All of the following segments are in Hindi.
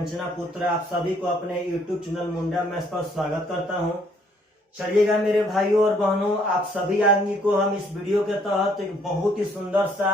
कंचना पुत्र आप सभी को अपने YouTube चैनल मुंडा मैथ्स पर स्वागत करता हूं। चलिएगा मेरे भाइयों और बहनों, आप सभी आदमी को हम इस वीडियो के तहत एक बहुत ही सुंदर सा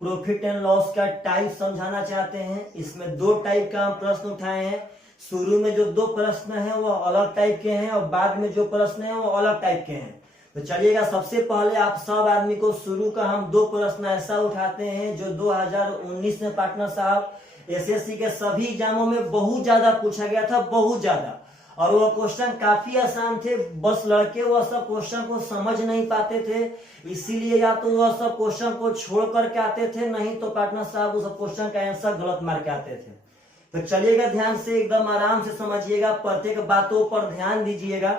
प्रॉफिट एंड लॉस का टाइप समझाना चाहते हैं। इसमें दो टाइप का हम प्रश्न उठाए हैं। शुरू में जो दो प्रश्न हैं वो अलग टाइप के हैं और बाद में जो प्रश्न हैं वो अलग टाइप के हैं। तो चलिएगा, सबसे पहले आप सब आदमी को शुरू का हम दो प्रश्न ऐसा उठाते हैं जो 2019 में पार्टनर साहब एसएससी के सभी एग्जामों में बहुत ज्यादा पूछा गया था, बहुत ज्यादा। और वो क्वेश्चन काफी आसान थे, बस लड़के वह सब क्वेश्चन को समझ नहीं पाते थे, इसीलिए या तो वह सब क्वेश्चन को छोड़ करके आते थे, नहीं तो पार्टनर साहब उस क्वेश्चन का आंसर गलत मार के आते थे। तो चलिएगा, ध्यान से एकदम आराम से समझिएगा, प्रत्येक बातों पर ध्यान दीजिएगा।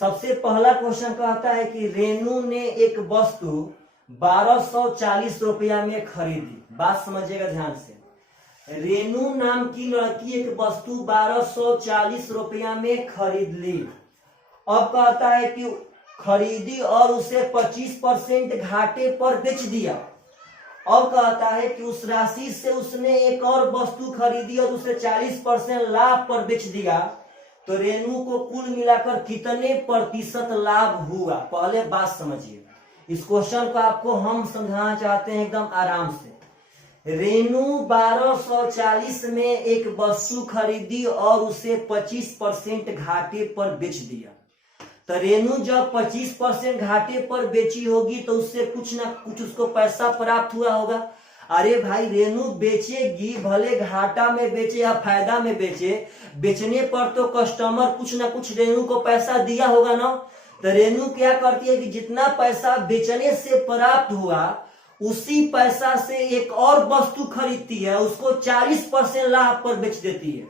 सबसे पहला क्वेश्चन कहता है कि रेनू ने एक वस्तु 1240 रुपया में खरीदी। बात समझिएगा ध्यान से। रेनू नाम की लड़की एक वस्तु 1240 रुपया में खरीद ली। अब कहता है कि खरीदी और उसे 25% घाटे पर बेच दिया। अब कहता है कि उस राशि से उसने एक और वस्तु खरीदी और उसे 40% लाभ पर बेच दिया, तो रेनू को कुल मिलाकर कितने प्रतिशत लाभ हुआ? पहले बात समझिए, इस क्वेश्चन को आपको हम समझाना चाहते हैं एकदम आराम से। रेनू 1240 में एक वस्तु खरीदी और उसे 25% घाटे पर बेच दिया। तो रेनू जब 25% घाटे पर बेची होगी तो उससे कुछ ना कुछ उसको पैसा प्राप्त हुआ होगा। अरे भाई, रेनू बेचेगी, भले घाटा में बेचे या फायदा में बेचे, बेचने पर तो कस्टमर कुछ ना कुछ रेनू को पैसा दिया होगा ना। तो रेनू क्या करती है कि जितना पैसा बेचने से प्राप्त हुआ उसी पैसा से एक और वस्तु खरीदती है, उसको 40% लाभ पर बेच देती है।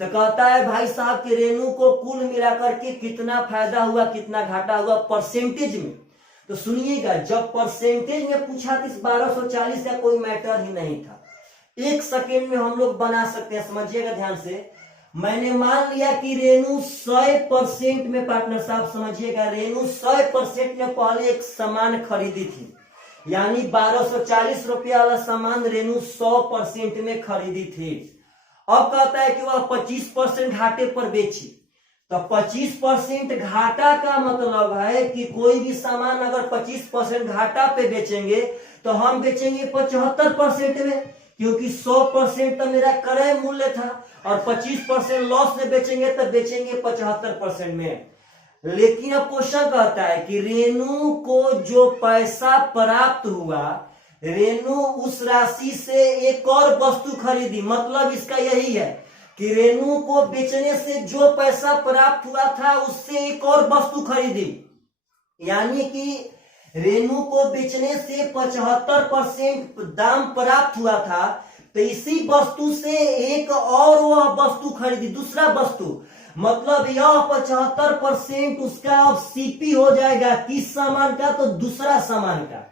तो कहता है भाई साहब कि रेनू को कुल मिलाकर के कितना फायदा हुआ, कितना घाटा हुआ परसेंटेज में। तो सुनिएगा, जब परसेंटेज में पूछा तो 1240 का कोई मैटर ही नहीं था। एक सेकेंड में हम लोग बना सकते हैं, समझिएगा ध्यान से। मैंने मान लिया कि रेनू 100% में, पार्टनर साहब समझिएगा, रेनू 100% में पहले एक सामान खरीदी थी, यानी 1240 रुपया वाला सामान रेनू 100% में खरीदी थी। अब कहता है कि वह 25% घाटे पर बेची। तो 25% घाटा का मतलब है कि कोई भी सामान अगर 25% घाटा पे बेचेंगे तो हम बेचेंगे 75% में, क्योंकि 100% तो मेरा क्रय मूल्य था और 25% लॉस में बेचेंगे तो बेचेंगे 75% में। लेकिन अब क्वेश्चन कहता है कि रेनू को जो पैसा प्राप्त हुआ, रेनू उस राशि से एक और वस्तु खरीदी। मतलब इसका यही है कि रेनू को बेचने से जो पैसा प्राप्त हुआ था उससे एक और वस्तु खरीदी, यानी कि रेनू को बेचने से 75% दाम प्राप्त हुआ था, तो इसी वस्तु से एक और वह वस्तु खरीदी, दूसरा वस्तु। मतलब यह 75% उसका अब सीपी हो जाएगा, किस सामान का? तो दूसरा सामान का।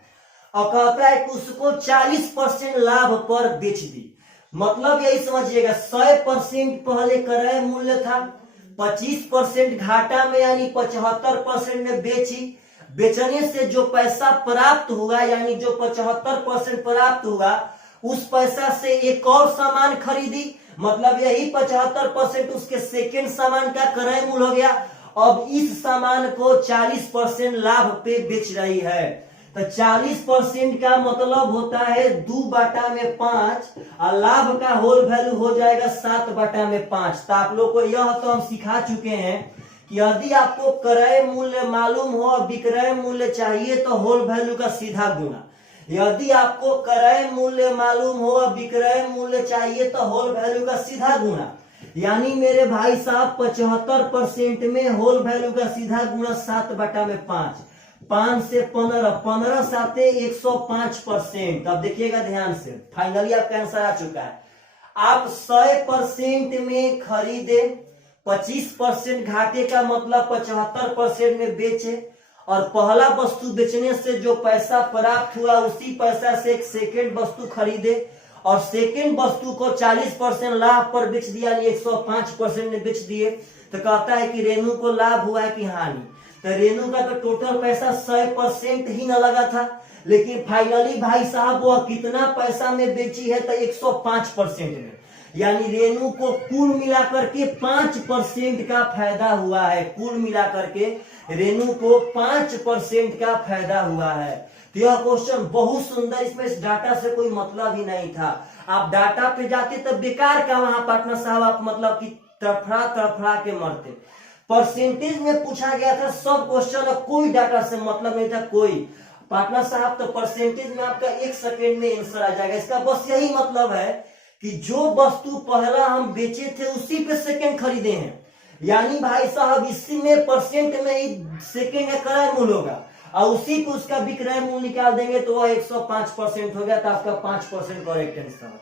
और कहता है कि उसको 40% लाभ पर बेच दी। मतलब यही समझिएगा, 100% पहले क्रय मूल्य था, 25% घाटा में यानी 75% में बेची। बेचने से जो पैसा प्राप्त हुआ, यानी जो 75% प्राप्त हुआ, उस पैसा से एक और सामान खरीदी। मतलब यही 75% उसके सेकेंड सामान का क्रय मूल्य हो गया। अब इस सामान को 40% लाभ पे बेच रही है। तो 40% का मतलब होता है 2/5 और लाभ का होल वैल्यू हो जाएगा 7/5। तो आप लोग को यह तो हम सिखा चुके हैं कि यदि आपको क्रय मूल्य मालूम हो और विक्रय मूल्य चाहिए तो होल वैल्यू का सीधा गुणा। यदि आपको क्रय मूल्य मालूम हो और विक्रय मूल्य चाहिए तो होल वैल्यू का सीधा गुणा। यानी मेरे भाई साहब 75% में होल वैल्यू का सीधा गुणा 7/5। 5 से 15, 15 साथे 105%। अब देखिएगा ध्यान से, फाइनली आपका आंसर आ चुका है। आप 100% में खरीदे, 25% घाटे का मतलब 75% में बेचे, और पहला वस्तु बेचने से जो पैसा प्राप्त हुआ उसी पैसा से एक सेकेंड वस्तु खरीदे और सेकेंड वस्तु को 40% लाभ पर बेच दिया, 105% में बेच दिए। तो कहता है कि रेनू को लाभ हुआ है कि हानि? तो रेनू का तो टोटल पैसा 100% ही न लगा था, लेकिन फाइनली भाई साहब वो कितना पैसा में बेची है? तो 105% में। यानी रेनू को कुल मिलाकर के 5% का फायदा हुआ है। कुल मिलाकर के रेनू को 5% का फायदा हुआ है। तो यह क्वेश्चन बहुत सुंदर, इसमें इस डाटा से कोई मतलब ही नहीं था। आप डाटा पे जाते तब बेकार का वहां पार्टनर साहब आप मतलब कि तड़फड़ा के मरते। परसेंटेज में पूछा गया था सब क्वेश्चन, कोई डाटा से मतलब नहीं था कोई। पार्टनर साहब तो परसेंटेज में आपका 1 सेकेंड में आंसर आ जाएगा। इसका बस यही मतलब है कि जो वस्तु पहला हम बेचे थे उसी पे सेकेंड खरीदे हैं। यानी भाई साहब इसी में परसेंट में ही सेकेंड का क्रय मूल्य होगा और उसी को उसका विक्रय मूल्य निकाल देंगे तो वह 105% हो गया। तो आपका 5% करेक्ट आंसर।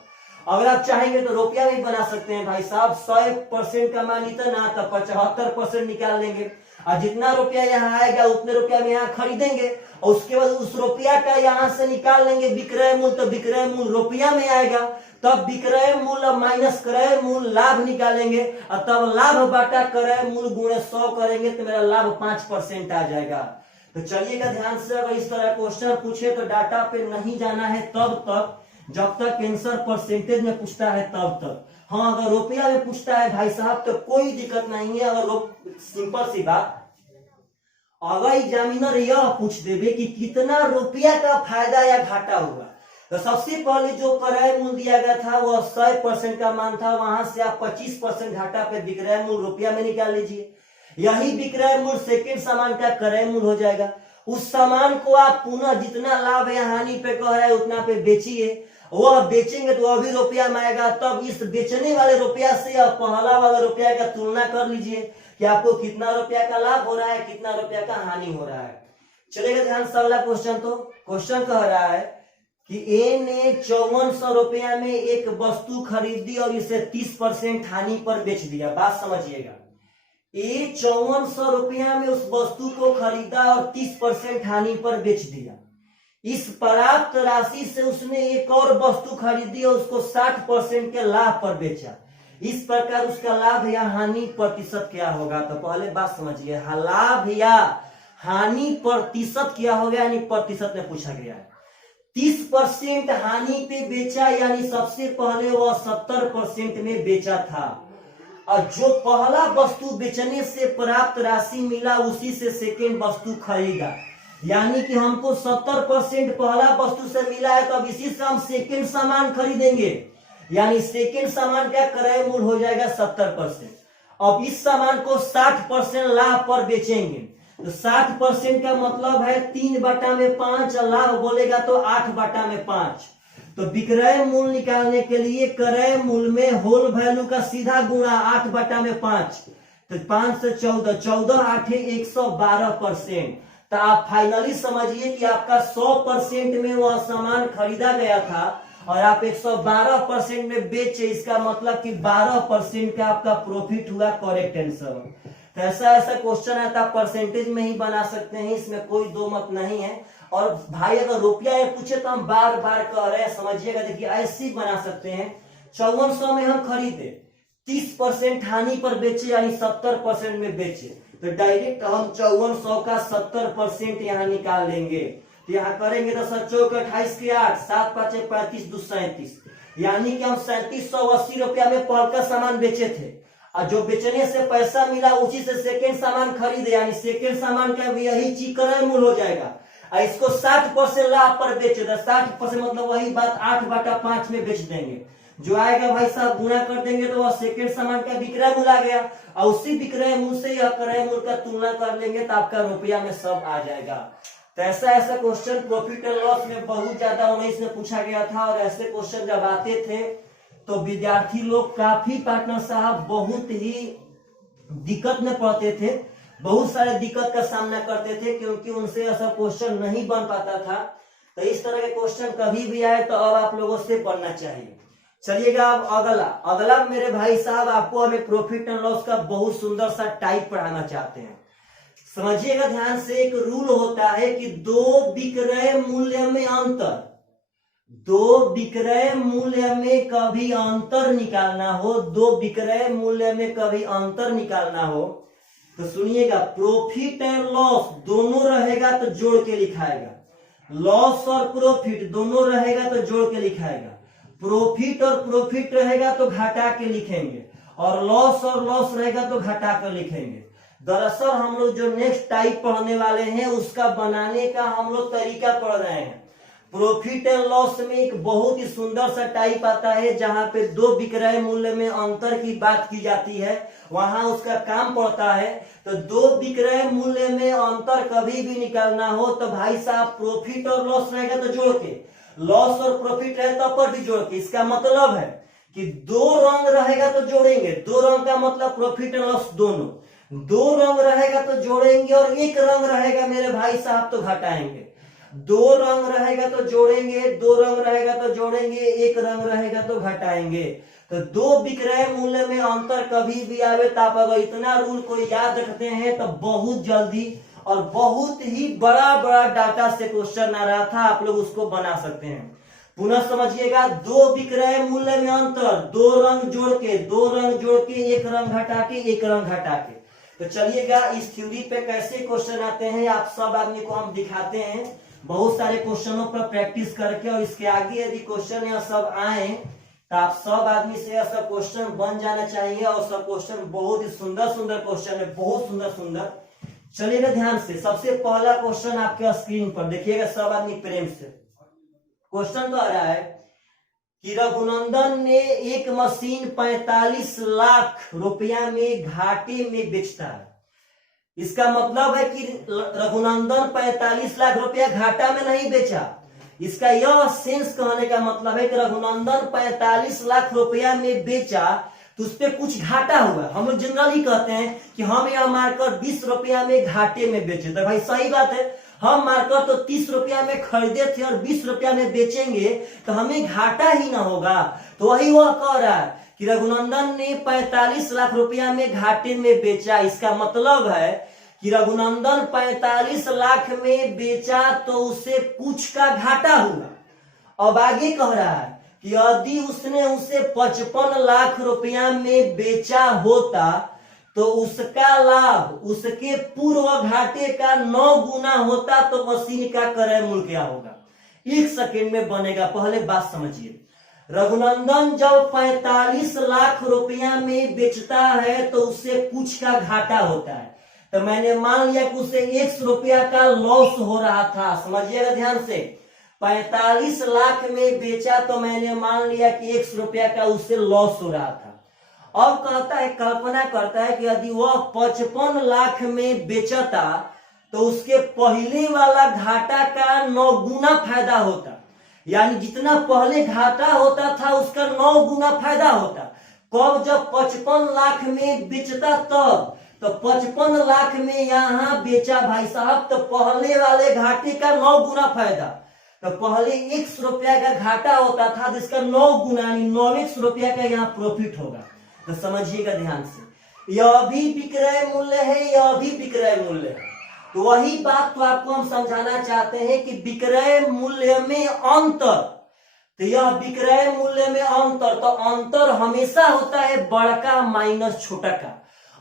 अगर आप चाहेंगे तो रुपया भी बना सकते हैं भाई साहब। 100% का मान इतना तो 75% निकाल लेंगे और जितना रुपया यहाँ आएगा उतने रुपया में यहाँ खरीदेंगे और उसके बाद उस रुपया का यहाँ से निकाल लेंगे विक्रय मूल्य। तो विक्रय मूल्य रुपया में आएगा, तब विक्रय मूल्य माइनस क्रय मूल्य लाभ निकालेंगे और तब लाभ बाटा क्रय मूल्य गुणे 100 करेंगे तो मेरा लाभ 5% आ जाएगा। तो चलिएगा ध्यान से, अगर इस तरह क्वेश्चन पूछे तो डाटा पे नहीं जाना है तब तक जब तक आंसर परसेंटेज में पूछता है तब तक। हाँ, अगर रुपया में पूछता है भाई साहब तो कोई दिक्कत नहीं है। अगर सिंपल सी बात, अगर एग्जामिनर यह पूछ देवे कि कितना रुपया का फायदा या घाटा हुआ, तो सबसे पहले जो क्रय मूल्य दिया गया था वह 100% का मान था। वहां से आप 25% घाटा पे विक्रय मूल्य रुपया में निकाल लीजिए। यही विक्रय मूल्य सेकेंड सामान का क्रय मूल्य हो जाएगा। उस सामान को आप पुनः जितना लाभ या हानि पे कह रहे हैं उतना पे बेचिए। वह बेचेंगे तो अभी रुपया में आएगा। तब इस बेचने वाले रुपया से आप पहला वाला रुपया का तुलना कर लीजिए कि आपको कितना रुपया का लाभ हो रहा है, कितना रुपया का हानि हो रहा है। चलेगा ध्यान से अगला क्वेश्चन। तो क्वेश्चन कह रहा है कि ए ने 5400 रुपया में एक वस्तु खरीदी और इसे 30% हानि पर बेच दिया। बात समझिएगा, ए 5400 रुपया में उस वस्तु को खरीदा और 30% हानि पर बेच दिया। इस प्राप्त राशि से उसने एक और वस्तु खरीदी और उसको 60% के लाभ पर बेचा। इस प्रकार उसका लाभ या हानि प्रतिशत क्या होगा? तो पहले बात समझिए, लाभ या हानि प्रतिशत क्या होगा, यानी प्रतिशत में पूछा गया है। 30% हानि पे बेचा, यानी सबसे पहले वह 70% में बेचा था और जो पहला वस्तु बेचने से प्राप्त राशि मिला उसी से सेकेंड वस्तु खरीदा। यानी कि हमको 70% पहला वस्तु से मिला है तो अब इसी से हम सेकेंड सामान खरीदेंगे। यानी सेकेंड सामान का क्रय मूल्य हो जाएगा 70%। अब इस सामान को 60% लाभ पर बेचेंगे। तो 60% का मतलब है 3/5, लाभ बोलेगा तो 8/5। तो विक्रय मूल्य निकालने के लिए क्रय मूल्य में होल वैल्यू का सीधा गुणा 8/5। तो 5 से 14, 14 8 112%। तो आप फाइनली समझिए कि आपका 100% में वह सामान खरीदा गया था और आप 112% में बेचे। इसका मतलब कि 12% का आपका प्रॉफिट हुआ। Correct answer. तो ऐसा क्वेश्चन है तो आप परसेंटेज में ही बना सकते हैं, इसमें कोई दो मत नहीं है। और भाई अगर रुपया ये पूछे तो हम बार बार कह रहे हैं, समझिएगा। देखिए ऐसे बना सकते हैं, 5400 में हम खरीदे, 30% हानि पर बेचे यानी 70% में बेचे। तो डायरेक्ट हम 5400 का 70% यहाँ निकाल लेंगे। तो यहाँ करेंगे तो 7 के 28 के 8, 7 5 35 2 37, यानी कि हम 3780 रुपया में पहल का सामान बेचे थे और जो बेचने से पैसा मिला उसी से सेकेंड सामान खरीदे। यानी सेकेंड सामान का भी यही चीज क्रय मूल्य हो जाएगा और इसको 60% लाभ पर बेचे। 60% मतलब वही बात 8/5 में बेच देंगे। जो आएगा भाई साहब गुणा कर देंगे तो वह सेकेंड सामान का विक्रय मूल्य आ गया और उसी विक्रय मूल्य से यह क्रय मूल्य का तुलना कर लेंगे तो आपका रुपया में सब आ जाएगा। तो ऐसा क्वेश्चन प्रॉफिट एंड लॉस में बहुत ज्यादा 19 में पूछा गया था। और ऐसे क्वेश्चन जब आते थे तो विद्यार्थी लोग काफी पार्टनर साहब बहुत ही दिक्कत में पड़ते थे, बहुत सारे दिक्कत का सामना करते थे क्योंकि उनसे ऐसा क्वेश्चन नहीं बन पाता था। तो इस तरह के क्वेश्चन कभी भी आए तो अब आप लोगों से पढ़ना चाहिए। चलिएगा अब अगला मेरे भाई साहब आपको हमें प्रॉफिट एंड लॉस का बहुत सुंदर सा टाइप पढ़ाना चाहते हैं। समझिएगा ध्यान से, एक रूल होता है कि दो विक्रय मूल्य में अंतर, दो विक्रय मूल्य में कभी अंतर निकालना हो, दो विक्रय मूल्य में कभी अंतर निकालना हो तो सुनिएगा, प्रॉफिट एंड लॉस दोनों रहेगा तो जोड़ के लिखाएगा, लॉस और प्रॉफिट दोनों रहेगा तो जोड़ के लिखाएगा। प्रॉफिट और प्रॉफिट रहेगा तो घटा के लिखेंगे, और लॉस रहेगा तो घटा कर लिखेंगे। दरअसल हम लोग जो नेक्स्ट टाइप पढ़ने वाले हैं उसका बनाने का हम लोग तरीका पढ़ रहे हैं। प्रॉफिट एंड लॉस में एक बहुत ही सुंदर सा टाइप आता है जहां पे दो विक्रय मूल्य में अंतर की बात की जाती है, वहां उसका काम पड़ता है। तो दो विक्रय मूल्य में अंतर कभी भी निकालना हो तो भाई साहब प्रॉफिट और लॉस रहेगा तो जोड़ के, लॉस और प्रॉफिट रहे तो पर भी जोड़ के। इसका मतलब है कि दो रंग रहेगा तो जोड़ेंगे, दो रंग का मतलब प्रॉफिट एंड लॉस दोनों, दो रंग रहेगा तो जोड़ेंगे, और एक रंग रहेगा मेरे भाई साहब तो घटाएंगे। दो रंग रहेगा तो जोड़ेंगे, दो रंग रहेगा तो जोड़ेंगे, एक रंग रहेगा तो घटाएंगे। तो दो विक्रय मूल्य में अंतर कभी भी आवे तो आप अगर इतना रूल को याद रखते हैं तो बहुत जल्दी और बहुत ही बड़ा बड़ा डाटा से क्वेश्चन आ रहा था, आप लोग उसको बना सकते हैं। पुनः समझिएगा, दो विक्रय मूल्य में अंतर, दो रंग जोड़ के, दो रंग जोड़ के, एक रंग घटा के, एक रंग घटा के। तो चलिएगा इस थ्योरी पे कैसे क्वेश्चन आते हैं आप सब आदमी को हम दिखाते हैं, बहुत सारे क्वेश्चनों पर प्रैक्टिस करके। और इसके आगे यदि क्वेश्चन यह सब आए तो आप सब आदमी से यह सब क्वेश्चन बन जाना चाहिए, और सब क्वेश्चन बहुत ही सुंदर सुंदर क्वेश्चन है, बहुत सुंदर सुंदर। चलिएगा ध्यान से, सबसे पहला क्वेश्चन आपके स्क्रीन पर देखिएगा सब आदमी प्रेम से। क्वेश्चन तो आ रहा है कि रघुनंदन ने एक मशीन 45 लाख रुपया में घाटे में बेचता है। इसका मतलब है कि रघुनंदन 45 लाख रुपया घाटा में नहीं बेचा। इसका यह सेंस कहने का मतलब है कि रघुनंदन 45 लाख रुपया में बेचा तो उस पर कुछ घाटा हुआ। हम लोग जनरली कहते हैं कि हम यह मार्कर 20 रुपया में घाटे में बेचे, तो भाई सही बात है, हम मार्कर तो 30 रुपया में खरीदे थे और 20 रुपया में बेचेंगे तो हमें घाटा ही ना होगा। तो वही वह कह रहा है कि रघुनंदन ने 45 लाख रुपया में घाटे में बेचा। इसका मतलब है कि रघुनंदन 45 लाख में बेचा तो उसे कुछ का घाटा हुआ। अब आगे कह रहा है कि यदि उसने उसे 55 लाख रुपया में बेचा होता तो उसका लाभ उसके पूर्व घाटे का 9 गुना होता, तो मशीन का क्रय मूल्य क्या होगा? एक सेकेंड में बनेगा, पहले बात समझिए। रघुनंदन जब 45 लाख रुपया में बेचता है तो उसे कुछ का घाटा होता है, तो मैंने मान लिया कि उसे 1 रुपया का लॉस हो रहा था। समझिएगा ध्यान से, 45 लाख में बेचा तो मैंने मान लिया कि 1 रुपया का उसे लॉस हो रहा था। अब कहता है, कल्पना करता है कि यदि वह 55 लाख में बेचता तो उसके पहले वाला घाटा का 9 गुना फायदा होता, यानी जितना पहले घाटा होता था उसका 9 गुना फायदा होता। कब? जब 55 लाख में बेचता तब। तो 55 लाख में यहां बेचा भाई साहब, तो पहले वाले घाटे का 9 गुना फायदा। तो पहले 1 रुपया का घाटा होता था तो इसका 9 गुना यानी 9 रुपया का यहाँ प्रॉफिट होगा। तो समझिएगा ध्यान से, यह भी विक्रय मूल्य है, यह भी विक्रय मूल्य है। तो वही बात तो आपको हम समझाना चाहते हैं कि विक्रय मूल्य में अंतर, तो यह विक्रय मूल्य में अंतर, तो अंतर हमेशा होता है बड़का माइनस छोटा का,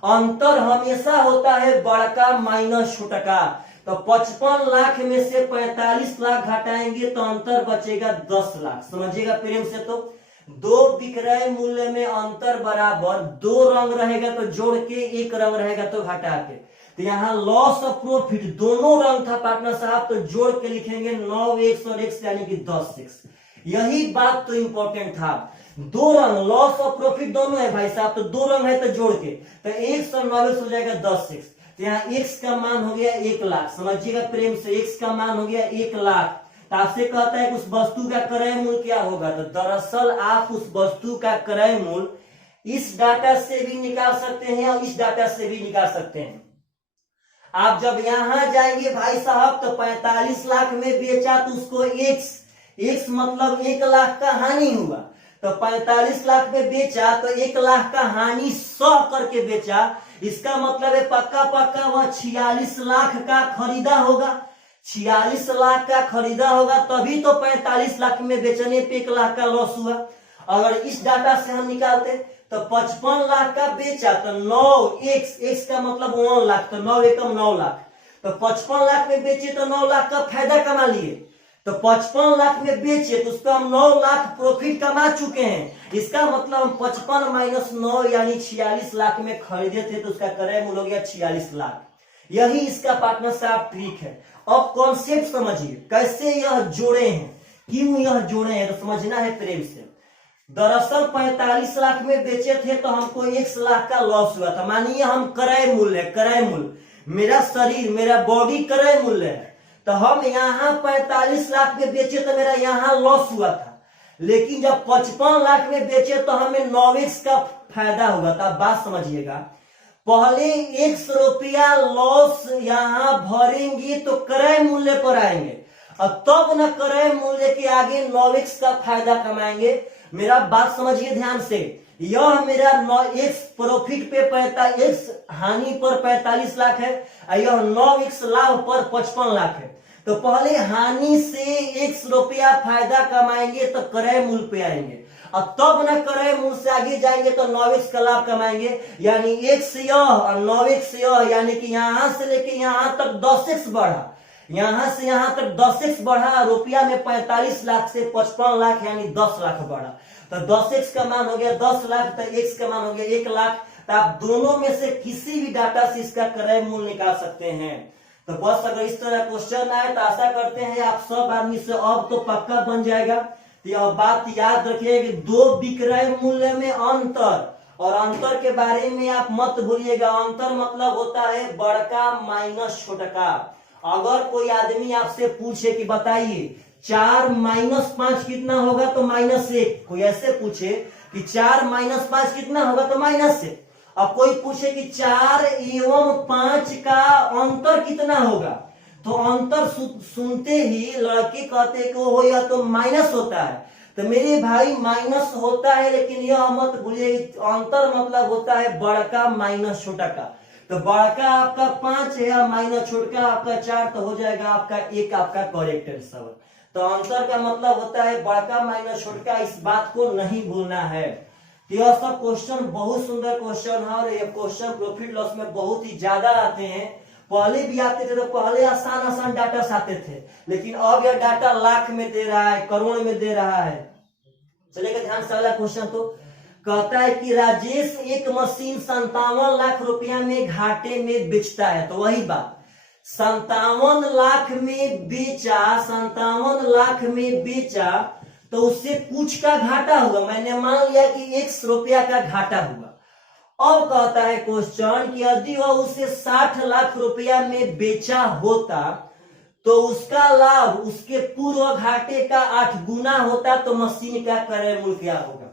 अंतर हमेशा होता है बड़का माइनस छोटा का। तो 55 लाख में से 45 लाख घटाएंगे तो अंतर बचेगा 10 लाख। समझिएगा प्रेम से, तो दो विक्रय मूल्य में अंतर बराबर, दो रंग रहेगा तो जोड़ के, एक रंग रहेगा तो घटा के। तो यहाँ लॉस और प्रॉफिट दोनों रंग था पार्टनर साहब, तो जोड़ के लिखेंगे 9x और x यानी कि 10x। यही बात तो इंपॉर्टेंट था। दो रंग लॉस और प्रॉफिट दोनों है भाई साहब, तो दो रंग है तो जोड़ के, तो 1 और 9x हो जाएगा 10x। तो यहाँ x का मान हो गया 1 लाख। समझिएगा प्रेम से, x का मान हो गया 1 लाख। तो आपसे कहता है कि उस वस्तु का क्रय मूल्य क्या होगा, तो दरअसल आप उस वस्तु का क्रय मूल्य इस डाटा से भी निकाल सकते हैं और इस डाटा से भी निकाल सकते हैं। आप जब यहां जाएंगे भाई साहब तो 45 लाख में बेचा तो उसको x मतलब 1 लाख का हानि हुआ। तो 45 लाख में बेचा तो 1 लाख का हानि 100 करके बेचा। इसका मतलब है पक्का पक्का वह 46 लाख का खरीदा होगा। 46 लाख का खरीदा होगा तभी तो 45 लाख में बेचने पे 1 लाख का लॉस हुआ। अगर इस डाटा से हम निकालते तो 55 लाख का बेचा तो 9x का मतलब 1 लाख, तो 9 एकम 9 लाख। तो 55 लाख में बेचे तो 9 लाख का फायदा कमा लिए। तो 55 लाख में बेचे तो उसको हम 9 लाख प्रॉफिट कमा चुके हैं। इसका मतलब हम 55 माइनस 9 यानी 46 लाख में खरीदे थे, तो उसका क्रय मूल्य हो गया 46 लाख। यही इसका पार्टनर साहब ट्रिक है। अब कॉन्सेप्ट समझिए कैसे यह जोड़े हैं, क्यों यह जोड़े हैं, तो समझना है प्रेम से। दरअसल 45 लाख में बेचे थे तो हमको 1 लाख का लॉस हुआ था। मानिए हम क्रय मूल्य, क्रय मूल्य मेरा शरीर, मेरा बॉडी क्रय मूल्य है, तो हम यहाँ 45 लाख में बेचे तो मेरा यहाँ लॉस हुआ था। लेकिन जब 55 लाख में बेचे तो हमें 9x का फायदा हुआ था। बात समझिएगा, पहले 1 रुपया लॉस यहाँ भरेंगे तो क्रय मूल्य पर आएंगे, और तब न क्रय मूल्य के आगे 9x का फायदा कमाएंगे। मेरा बात समझिए ध्यान से, यह मेरा 9x प्रॉफिट पे 45, हानि पर 45 लाख है, और यह 9x लाभ पर 55 लाख है। तो पहले हानि से 1 रुपया फायदा कमाएंगे तो क्रय मूल्य पे आएंगे, और तब न क्रय मूल्य से आगे जाएंगे तो 9x का लाभ कमाएंगे। यानी x यह और 9x यह, यानी कि यहां से लेके यहां तक 10x बढ़ा, यहां से यहां तक 10x बढ़ा। रुपया में 45 लाख से 55 लाख यानी 10 लाख बढ़ा। तो 10x का मान हो गया 10 लाख, तो x का मान हो गया 1 लाख। तो आप दोनों में से किसी भी डाटा से इसका क्रय मूल्य निकाल सकते हैं। तो बस अगर इस तरह क्वेश्चन आए तो आशा करते हैं आप सब आदमी से अब तो पक्का बन जाएगा। तो यह बात याद रखिए कि 2 विक्रय मूल्य में अंतर, और अंतर के बारे में आप मत भूलिएगा। अंतर मतलब होता है बड़का माइनस छोटका। अगर कोई आदमी आपसे पूछे कि बताइए 4 माइनस 5 कितना होगा, तो -1। कोई ऐसे पूछे कि 4 माइनस 5 कितना होगा, तो -1। अब कोई पूछे कि 4 एवं 5 का अंतर कितना होगा, तो अंतर सुनते ही लड़के कहते कि वो या तो माइनस होता है। तो मेरे भाई माइनस होता है, लेकिन यह मत भूलिए अंतर मतलब होता है बड़का माइनस छोटा का। तो बड़का आपका 5 है और माइनस छोटका आपका 4, तो हो जाएगा आपका 1 आपका करेक्ट आंसर। तो अंतर का मतलब होता है बड़का माइनस छोटका, इस बात को नहीं भूलना है। यह सब क्वेश्चन बहुत सुंदर क्वेश्चन है, और ये क्वेश्चन प्रॉफिट लॉस में बहुत ही ज्यादा आते हैं। पहले भी आते थे, तो पहले आसान आसान डाटा आते थे, लेकिन अब यह डाटा लाख में दे रहा है, करोड़ में दे रहा है। चलेगा ध्यान से। अगला क्वेश्चन तो कहता है कि राजेश एक मशीन 57 लाख रुपया में घाटे में बेचता है। तो वही बात, 57 लाख में बेचा, 57 लाख में बेचा तो उससे कुछ का घाटा हुआ। मैंने मान लिया कि 1 रुपया का घाटा हुआ। अब कहता है क्वेश्चन कि यदि वह उसे 60 लाख रुपया में बेचा होता तो उसका लाभ उसके पूर्व घाटे का 8 गुना होता, तो मशीन का क्रय मूल्य क्या होगा।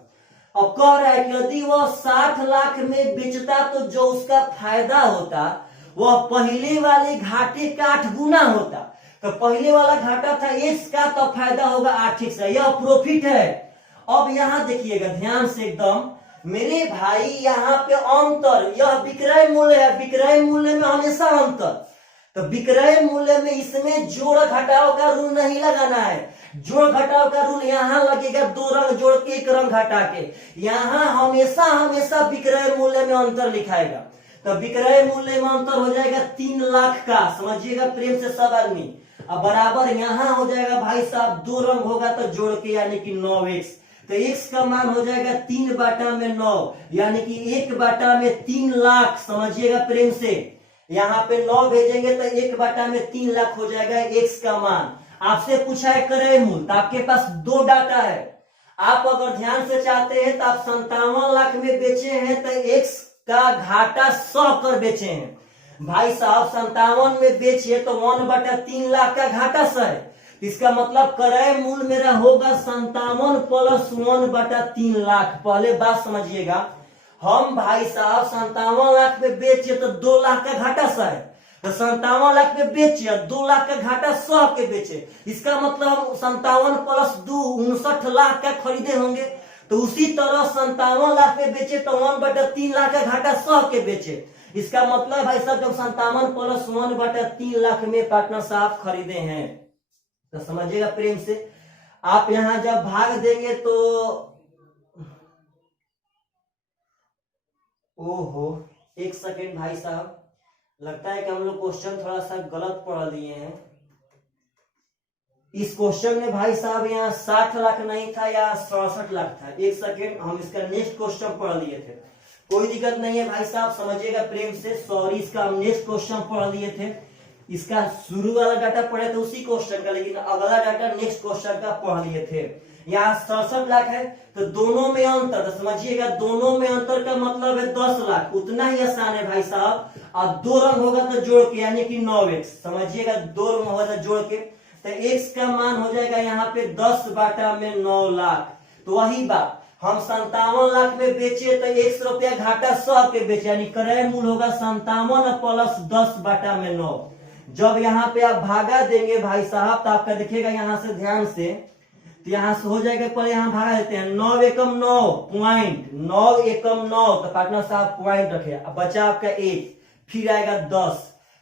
अब कह रहा है कि यदि वह 60 लाख में बेचता तो जो उसका फायदा होता वह पहले वाले घाटे का 8 गुना होता। तो पहले वाला घाटा था x का, तो फायदा होगा 8x का। यह प्रॉफिट है। अब यहां देखिएगा ध्यान से एकदम मेरे भाई, यहाँ पे अंतर, यह विक्रय मूल्य है, विक्रय मूल्य में हमेशा अंतर। तो विक्रय मूल्य में इसमें जोड़ घटाव का रूल नहीं लगाना है। जोड़ घटाव का रूल यहाँ लगेगा 2 रंग जोड़ के 1 रंग घटा के। यहाँ हमेशा हमेशा विक्रय मूल्य में अंतर लिखाएगा। तो विक्रय मूल्य में अंतर हो जाएगा 3 लाख का, समझिएगा प्रेम से सब आदमी। अब बराबर यहाँ हो जाएगा भाई साहब 2 रंग होगा तो जोड़ के, यानी कि 9x। तो x का मान हो जाएगा 3/9, यानी कि 1/3 लाख, समझिएगा प्रेम से। यहाँ पे 9 भेजेंगे तो 1/3 लाख हो जाएगा x का मान। आपसे पूछा है क्रय मूल्य, तो आपके पास 2 डाटा है। आप अगर ध्यान से चाहते हैं तो आप 57 लाख में बेचे हैं तो x का घाटा 100 कर बेचे हैं। भाई साहब 57 में बेचे तो 1/3 लाख का घाटा 100 है। इसका मतलब क्रय मूल्य मेरा होगा 57 प्लस 1/3 लाख। पहले बात समझिएगा, हम भाई साहब 57 लाख में बेचे तो 2 लाख का घाटा 100 है। तो 57 लाख में बेचे 2 लाख का घाटा 100 के बेचे, इसका मतलब हम 57 प्लस 2 59 लाख का खरीदे होंगे। तो उसी तरह 57 लाख में बेचे तो 1/3 लाख का घाटा 100 के बेचे। इसका मतलब भाई साहब जब 57 प्लस 1/3 लाख में पार्टनर साहब खरीदे हैं। तो समझिएगा प्रेम से, आप यहां जब भाग देंगे तो ओहो 1 सेकेंड भाई साहब, लगता है कि हम लोग क्वेश्चन थोड़ा सा गलत पढ़ लिए हैं। इस क्वेश्चन में भाई साहब यहाँ 60 लाख नहीं था या 67 लाख था। एक सेकेंड, हम इसका नेक्स्ट क्वेश्चन पढ़ लिए थे, कोई दिक्कत नहीं है भाई साहब, समझिएगा प्रेम से। सॉरी, इसका हम नेक्स्ट क्वेश्चन पढ़ लिए थे, इसका शुरू वाला डाटा पढ़े थे उसी क्वेश्चन का, लेकिन अगला डाटा नेक्स्ट क्वेश्चन का पढ़ लिए थे। यहाँ 67 लाख है तो दोनों में अंतर, तो समझिएगा दोनों में अंतर का मतलब है 10 लाख, उतना ही आसान है भाई साहब। और 2 रंग होगा तो जोड़ के, यानी कि 9x, समझिएगा 2 रंग होगा तो जोड़ के, तो x का मान हो जाएगा यहाँ पे 10 बाटा में 9 लाख। तो वही बात, हम 57 लाख में बेचे तो 100 रुपया घाटा सह के बेचे, यानी क्रय मूल्य होगा 57 प्लस 10 बाटा में 9। जब यहाँ पे आप भागा देंगे भाई साहब तो आपका दिखेगा यहाँ से ध्यान से, तो यहाँ से हो जाएगा, पहले यहाँ भागा देते हैं, 9 एकम 9 पॉइंट, 9 एकम 9, तो पार्टनर साहब पॉइंट रखे, अब बचा आपका 1, फिर आएगा 10,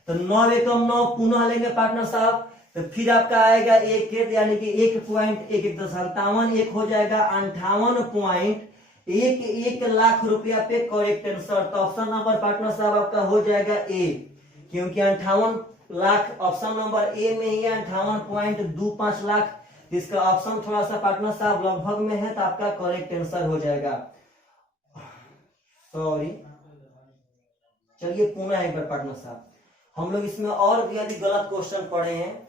तो 9 एकम 9 पुनः लेंगे पार्टनर साहब, तो फिर आपका आएगा 1, यानी कि 1.11, तो 57 1 हो जाएगा 58.11 लाख रुपया पे करेक्ट आंसर। तो ऑप्शन नंबर पार्टनर साहब आपका हो जाएगा ए, क्योंकि 58 लाख ऑप्शन नंबर ए में ही 58.25 लाख। इसका ऑप्शन थोड़ा सा पार्टनर साहब लगभग में है, तो आपका करेक्ट आंसर हो जाएगा। सॉरी, चलिए पुनः एक बार पार्टनर साहब, हम लोग इसमें और भी यदि गलत क्वेश्चन पढ़े हैं,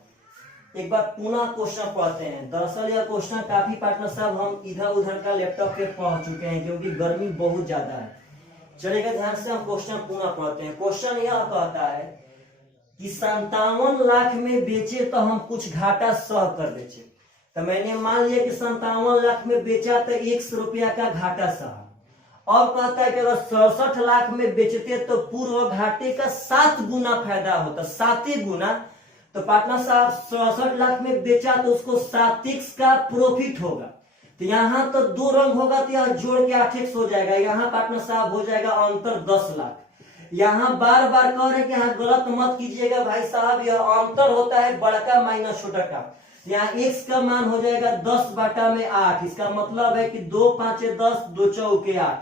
एक बार पुनः क्वेश्चन पढ़ते हैं। दरअसल यह क्वेश्चन काफी पार्टनर साहब हम इधर उधर का लैपटॉप पे पढ़ चुके हैं, क्योंकि गर्मी बहुत ज्यादा है। चलेगा ध्यान से, हम क्वेश्चन पुनः पढ़ते हैं। क्वेश्चन यह कहता है कि 57 लाख में बेचे तो हम कुछ घाटा सह कर बेचे। तो मैंने मान लिया कि 57 लाख में बेचा तो 100 रुपया का घाटा सहा। अब कहता है कि अगर 67 लाख में बेचते तो पूर्व घाटे का 7 गुना फायदा होता, 7 गुना। तो पार्टनर साहब 67 लाख में बेचा तो उसको 7x का प्रॉफिट होगा। तो यहाँ तो 2 रंग होगा तो यहाँ जोड़ के 8x हो जाएगा। यहाँ पार्टनर साहब हो जाएगा अंतर 10 लाख। यहाँ बार बार कह रहे कि यहाँ गलत मत कीजिएगा भाई साहब, यह अंतर होता है बड़का माइनस छोटा का। यहाँ x का मान हो जाएगा 10 बाटा में 8। इसका मतलब है कि 2 5 10, 2 चौके 8।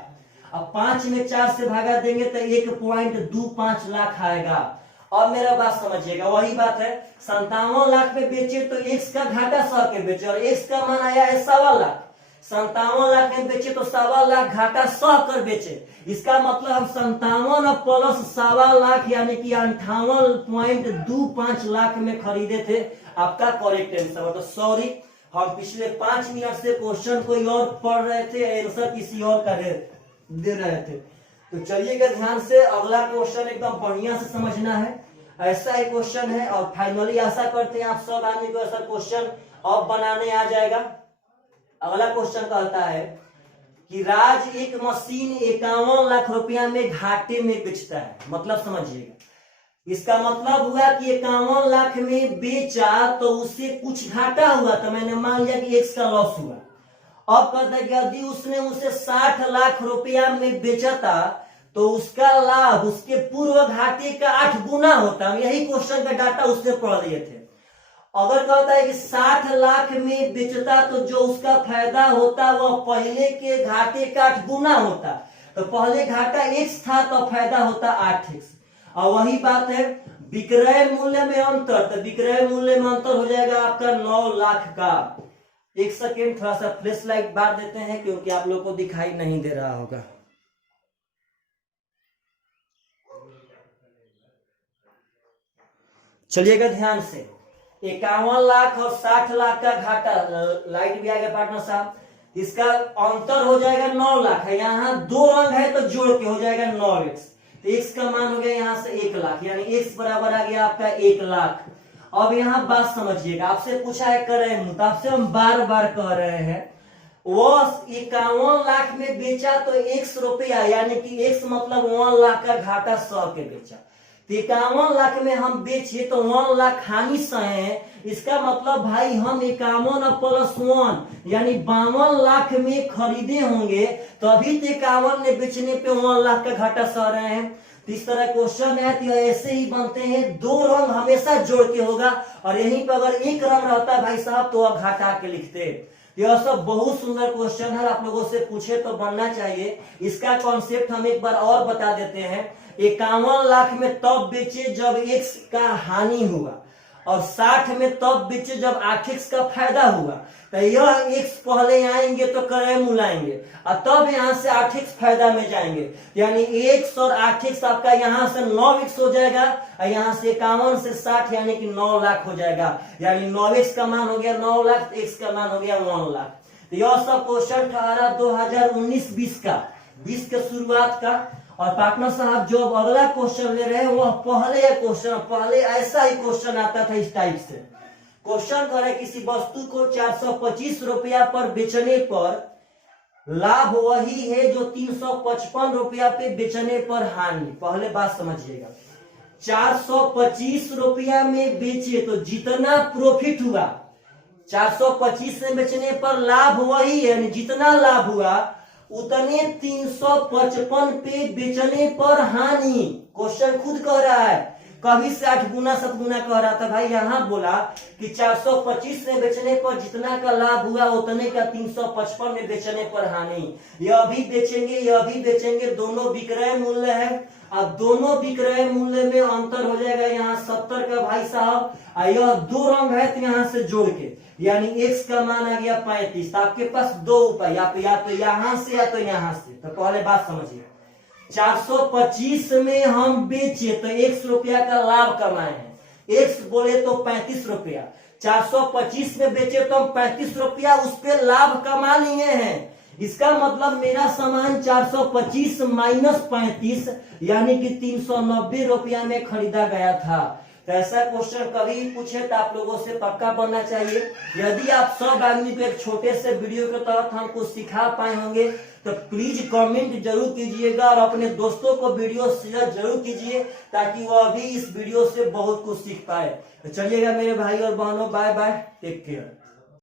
अब 5 में 4 से भागा देंगे तो 1.25 लाख आएगा। अब मेरा बात समझिएगा, वही बात है 57 लाख में बेचे तो x का घाटा सह के बेचे, और x का मान आया है 1.25 लाख। 57 लाख में बेचे तो 1.25 लाख घाटा सह कर बेचे। इसका मतलब हम 57 प्लस 1.25 लाख यानी कि 58.25 लाख में खरीदे थे। आपका करेक्ट आंसर। तो सॉरी, हम पिछले 5 मिनट से क्वेश्चन कोई और पढ़ रहे थे, आंसर किसी और का दे रहे थे। तो चलिएगा ध्यान से, अगला क्वेश्चन एकदम बढ़िया से समझना है। ऐसा एक क्वेश्चन है, और फाइनली आशा करते हैं आप सब आदमी को ऐसा क्वेश्चन अब बनाने आ जाएगा। अगला क्वेश्चन कहता है कि राज एक मशीन 51 लाख रुपया में घाटे में बेचता है। मतलब समझिएगा, इसका मतलब हुआ कि 51 लाख में बेचा तो उससे कुछ घाटा हुआ, तो मैंने मान लिया कि x का लॉस हुआ। अब कहता है कि यदि उसने उसे 60 लाख रुपया में बेचा था तो उसका लाभ उसके पूर्व घाटे का 8 गुना होता। यही क्वेश्चन का डाटा उसने पढ़ लिए थे। अगर कहता है कि 60 लाख में बेचता तो जो उसका फायदा होता वह पहले के घाटे का 8 गुना होता। तो पहले घाटा x था तो फायदा होता 8x। और वही बात है विक्रय मूल्य में अंतर, तो विक्रय मूल्य में अंतर हो जाएगा आपका 9 लाख का। एक सेकेंड, थोड़ा सा फ्लैश लाइट बार देते हैं क्योंकि आप लोग को दिखाई नहीं दे रहा होगा। चलिएगा ध्यान से, 51 लाख और 60 लाख का घाटा, लाइट भी आ गया पार्टनर साहब। इसका अंतर हो जाएगा 9 लाख है। यहाँ 2 रंग है तो जोड़ के हो जाएगा 9x। तो x का मान हो गया यहाँ से 1 लाख, यानी x बराबर आ गया आपका 1 लाख। अब यहाँ बात समझिएगा, आपसे पूछा है क्रय मूल्य, आपसे हम बार बार कह रहे हैं वो 51 लाख में बेचा तो 100 रुपया, यानी कि x मतलब 1 लाख का घाटा सह के बेचा। 51 लाख में हम बेचे तो 1 लाख हानि सहे हैं। इसका मतलब भाई हम 51 प्लस 1 यानी 52 लाख में खरीदे होंगे, तो अभी 51 में बेचने पे 1 लाख का घाटा सह रहे हैं। तो इस तरह क्वेश्चन है तो ऐसे ही बनते हैं। 2 रंग हमेशा जोड़ के होगा, और यहीं पर अगर 1 रंग रहता भाई साहब तो आप घाटा के लिखते। यह सब बहुत सुंदर क्वेश्चन है, आप लोगों से पूछे तो बनना चाहिए। इसका कॉन्सेप्ट हम एक बार और बता देते हैं। 51 लाख में तब बेचे जब x का हानि हुआ, और 60 में तब बेचे जब 8x का फायदा हुआ। तो यह x पहले आएंगे तो क्रय मूल्य आएंगे और तब यहाँ से 8x फायदा में जाएंगे, यानी x और 8x आपका यहाँ से 9x हो जाएगा और यहाँ से 51 से 60 यानी कि 9 लाख हो जाएगा। यानी 9x का मान हो गया 9 लाख, x का मान हो गया 1 लाख। तो यह सब क्वेश्चन था 2019-20 का, 20 के शुरुआत का। और पार्टनर साहब जो अब अगला क्वेश्चन ले रहे हैं वह पहले ऐसा ही क्वेश्चन आता था इस टाइप से। क्वेश्चन करे किसी वस्तु को 425 रुपया पर बेचने पर लाभ वही है जो 355 रुपया पे बेचने पर हानि। पहले बात समझिएगा, 425 रुपया में बेचे तो जितना प्रॉफिट हुआ 425 में बेचने पर लाभ वही है, यानी जितना लाभ हुआ उतने 355 पे बेचने पर हानि। क्वेश्चन खुद कह रहा है, कभी से 8 गुना 7 गुना कह रहा था भाई, यहाँ बोला कि 425 में बेचने पर जितना का लाभ हुआ उतने का 355 में बेचने पर हानि। यह भी बेचेंगे, दोनों विक्रय मूल्य है। अब दोनों विक्रय मूल्य में अंतर हो जाएगा यहाँ 70 का भाई साहब, यह 2 रंग है तो यहाँ से जोड़ के यानी x का मान आ गया 35। तो आपके पास 2 उपाय, या तो यहाँ से या तो यहाँ से। तो पहले बात समझिए, 425 में हम बेचे तो x रुपया का लाभ कमाए हैं, x बोले तो 35 रुपया। 425 में बेचे तो हम 35 रुपया उस पर लाभ कमा लिए हैं। इसका मतलब मेरा सामान 425 माइनस 35 यानी कि 390 रुपया में खरीदा गया था। तो ऐसा क्वेश्चन कभी भी पूछे तो आप लोगों से पक्का बनना चाहिए। यदि आप सब आदमी को एक छोटे से वीडियो के तहत हमको सिखा पाए होंगे तो प्लीज कमेंट जरूर कीजिएगा और अपने दोस्तों को वीडियो शेयर जरूर कीजिए ताकि वह भी इस वीडियो से बहुत कुछ सीख पाए। तो चलिएगा मेरे भाई और बहनों, बाय बाय, टेक केयर।